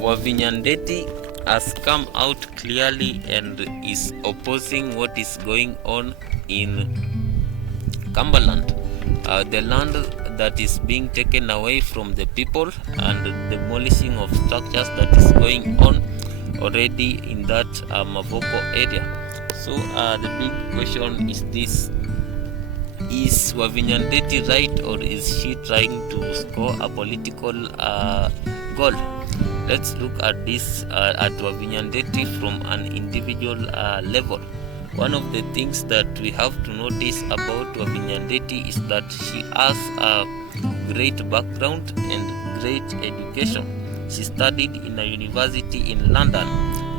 Wavinya Ndeti has come out clearly and is opposing what is going on in Cumberland, the land that is being taken away from the people and the demolishing of structures that is going on already in that Mavoko area. So the big question is this: is Wavinya Ndeti right, or is she trying to score a political goal? Let's look at this at Wavinya Ndeti from an individual level. One of the things that we have to notice about Wavinya Ndeti is that she has a great background and great education. She studied in a university in London.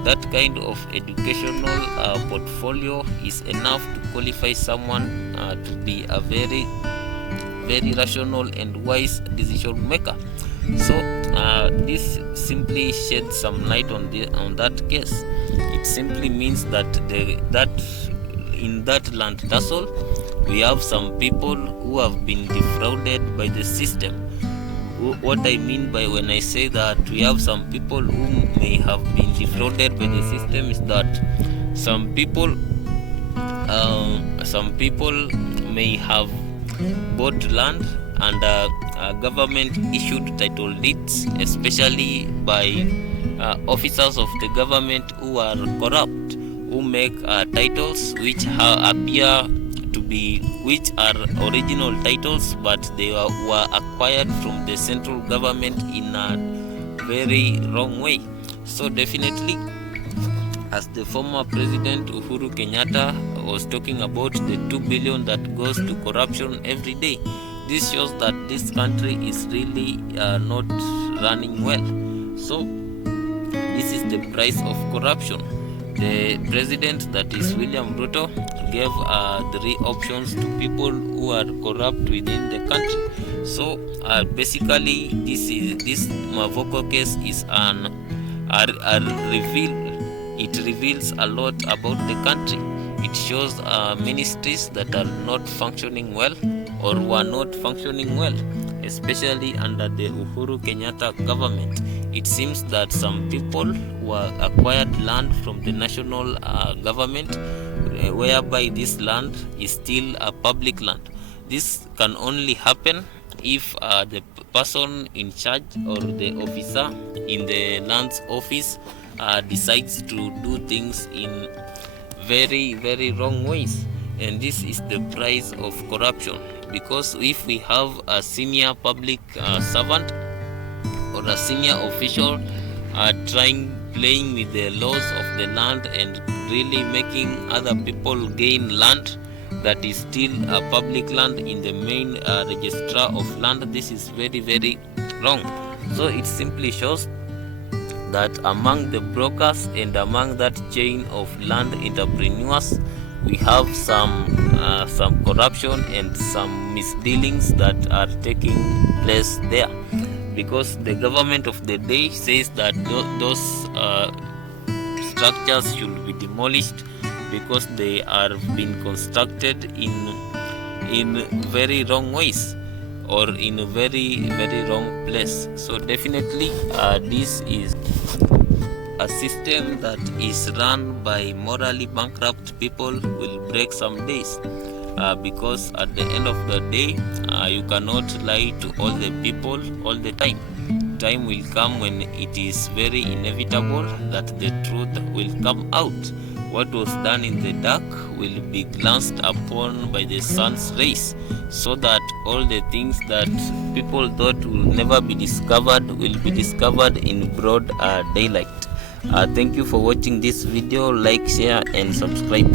That kind of educational portfolio is enough to qualify someone to be a very, very rational and wise decision maker. So this simply sheds some light on that case. It simply means that in that land tussle, we have some people who have been defrauded by the system. What I mean by when I say that we have some people who may have been defrauded by the system is that some people may have bought land and government issued title deeds, especially by officers of the government who are corrupt, who make titles which appear to be are original titles, but they were acquired from the central government in a very wrong way. So definitely, as the former president Uhuru Kenyatta was talking about the 2 billion that goes to corruption every day, this shows that this country is really not running well. So this is the price of corruption. The president, that is William Ruto, gave 3 options to people who are corrupt within the country. So basically, this Mavoko case is it reveals a lot about the country. It shows ministries that are not functioning well or were not functioning well, especially under the Uhuru Kenyatta government. It seems that some people were acquired land from the national government, whereby this land is still a public land. This can only happen if the person in charge or the officer in the land's office decides to do things in very, very wrong ways. And this is the price of corruption, because if we have a senior public servant or a senior official playing with the laws of the land and really making other people gain land that is still a public land in the main registrar of land, this is very, very wrong. So it simply shows that among the brokers and among that chain of land entrepreneurs, we have some corruption and some misdealings that are taking place there, because the government of the day says that those structures should be demolished because they are being constructed in very wrong ways or in a very, very wrong place. So definitely this is a system that is run by morally bankrupt people will break some days, because at the end of the day you cannot lie to all the people all the time. Time will come when it is very inevitable that the truth will come out. What was done in the dark will be glanced upon by the sun's rays, so that all the things that people thought will never be discovered will be discovered in broad daylight. Thank you for watching this video. Like, share and subscribe.